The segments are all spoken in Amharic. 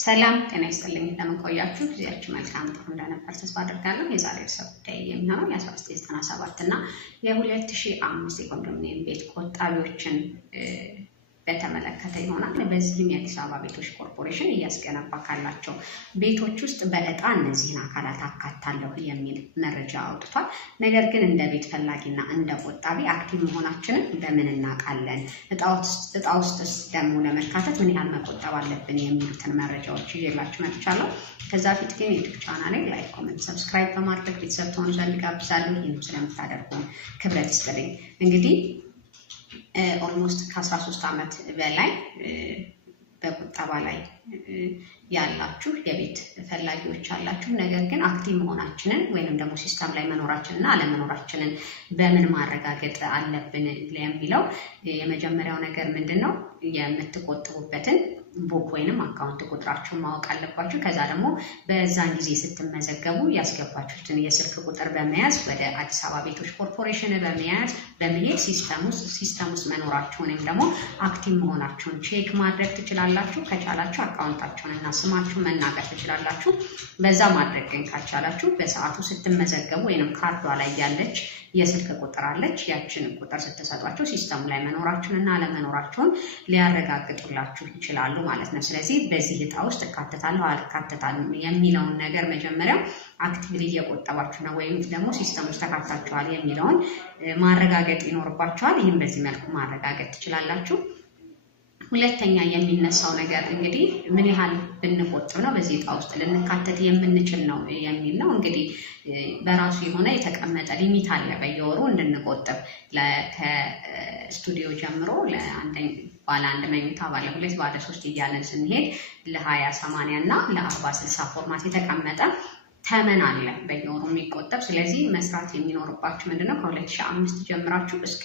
ሰላም ጤና ይስጥልኝ። እንደምን ቆያችሁ? ጊዜያችሁ መልካም ጥሩ እንደነበር ተስፋ አደርጋለሁ። የዛሬ ርዕሰ ጉዳይ የሚሆነው የ1997 እና የ2005 የኮንዶሚኒየም ቤት ቆጣቢዎችን በተመለከተ ይሆናል። በዚህም የአዲስ አበባ ቤቶች ኮርፖሬሽን እያስገነባ ካላቸው ቤቶች ውስጥ በዕጣ እነዚህን አካላት አካታለሁ የሚል መረጃ አውጥቷል። ነገር ግን እንደ ቤት ፈላጊና እንደ ቆጣቢ አክቲቭ መሆናችንን በምን እናውቃለን? ዕጣ ውስጥስ ደግሞ ለመካተት ምን ያህል መቆጠብ አለብን? የሚሉትን መረጃዎች ይዤላችሁ መጥቻለሁ። ከዛ ፊት ግን የዩቲዩብ ቻናሌን ላይክ፣ ኮሜንት፣ ሰብስክራይብ በማድረግ ቤተሰብ ትሆኑ ዘንድ ጋብዛለሁ። ይህንም ስለምታደርጉ ክብረት ይስጥልኝ። እንግዲህ ኦልሞስት ከ13 ዓመት በላይ በቁጠባ ላይ ያላችሁ የቤት ፈላጊዎች አላችሁ። ነገር ግን አክቲቭ መሆናችንን ወይንም ደግሞ ሲስተም ላይ መኖራችንና አለመኖራችንን በምን ማረጋገጥ አለብን የሚለው የመጀመሪያው ነገር ምንድነው? የምትቆጥቡበትን ቡክ ወይንም አካውንት ቁጥራችሁን ማወቅ አለባችሁ። ከዛ ደግሞ በዛን ጊዜ ስትመዘገቡ ያስገባችሁትን የስልክ ቁጥር በመያዝ ወደ አዲስ አበባ ቤቶች ኮርፖሬሽን በመሄድ ሲስተም ውስጥ መኖራችሁን ወይም ደግሞ አክቲቭ መሆናችሁን ቼክ ማድረግ ትችላላችሁ። ከቻላችሁ አካውንታችሁን እና ስማችሁን መናገር ትችላላችሁ። በዛ ማድረግ ግን ካልቻላችሁ በሰዓቱ ስትመዘገቡ ወይንም ካርዷ ላይ ያለች የስልክ ቁጥር አለች። ያችን ቁጥር ስትሰጧቸው ሲስተሙ ላይ መኖራችሁን እና አለመኖራችሁን ሊያረጋግጡላችሁ ይችላሉ ማለት ነው። ስለዚህ በዚህ ዕጣ ውስጥ እካተታለሁ አልካተታለሁ የሚለውን ነገር መጀመሪያ አክቲቭሊ እየቆጠባችሁ ነው ወይም ደግሞ ሲስተም ውስጥ ተካታችኋል የሚለውን ማረጋገጥ ይኖርባችኋል። ይህም በዚህ መልኩ ማረጋገጥ ትችላላችሁ። ሁለተኛ የሚነሳው ነገር እንግዲህ ምን ያህል ብንቆጥብ ነው በዚህ ዕጣ ውስጥ ልንካተት የምንችል ነው የሚል ነው። እንግዲህ በራሱ የሆነ የተቀመጠ ሊሚት አለ በየወሩ እንድንቆጥብ ከስቱዲዮ ጀምሮ ባለ 1 መኝታ፣ ባለ 2፣ ባለ 3 እያለን ስንሄድ ለ20፣ 80 እና ለ40፣ 60 ፎርማት የተቀመጠ ተመን አለ በየወሩ የሚቆጠብ። ስለዚህ መስራት የሚኖርባችሁ ምንድነው ከ2005 ጀምራችሁ እስከ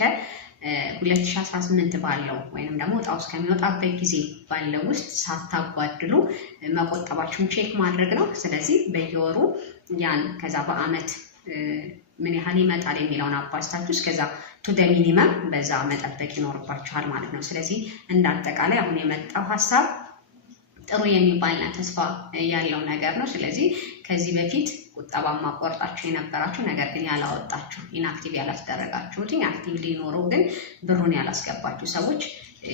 2018 ባለው ወይንም ደግሞ ዕጣው እስከሚወጣበት ጊዜ ባለው ውስጥ ሳታጓድሉ መቆጠባችሁን ቼክ ማድረግ ነው። ስለዚህ በየወሩ ያን ከዛ በአመት ምን ያህል ይመጣል የሚለውን አባዝታችሁ እስከዛ ቱ ደ ሚኒመም በዛ መጠበቅ ይኖርባችኋል ማለት ነው። ስለዚህ እንዳጠቃላይ አሁን የመጣው ሀሳብ ጥሩ የሚባልና ተስፋ ያለው ነገር ነው። ስለዚህ ከዚህ በፊት ቁጠባ ማቆርጣችሁ የነበራችሁ ነገር ግን ያላወጣችሁ ኢንአክቲቭ ያላስደረጋችሁት አክቲቭ ሊኖረው ግን ብሩን ያላስገባችሁ ሰዎች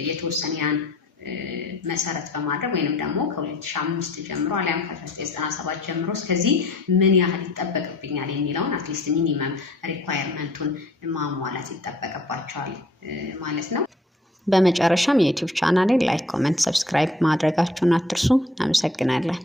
የተወሰነ ያን መሰረት በማድረግ ወይንም ደግሞ ከ2005 ጀምሮ አሊያም ከ1997 ጀምሮ እስከዚህ ምን ያህል ይጠበቅብኛል የሚለውን አትሊስት ሚኒመም ሪኳየርመንቱን ማሟላት ይጠበቅባቸዋል ማለት ነው። በመጨረሻም የዩቲዩብ ቻናሌን ላይክ፣ ኮሜንት፣ ሰብስክራይብ ማድረጋችሁን አትርሱ። አመሰግናለሁ።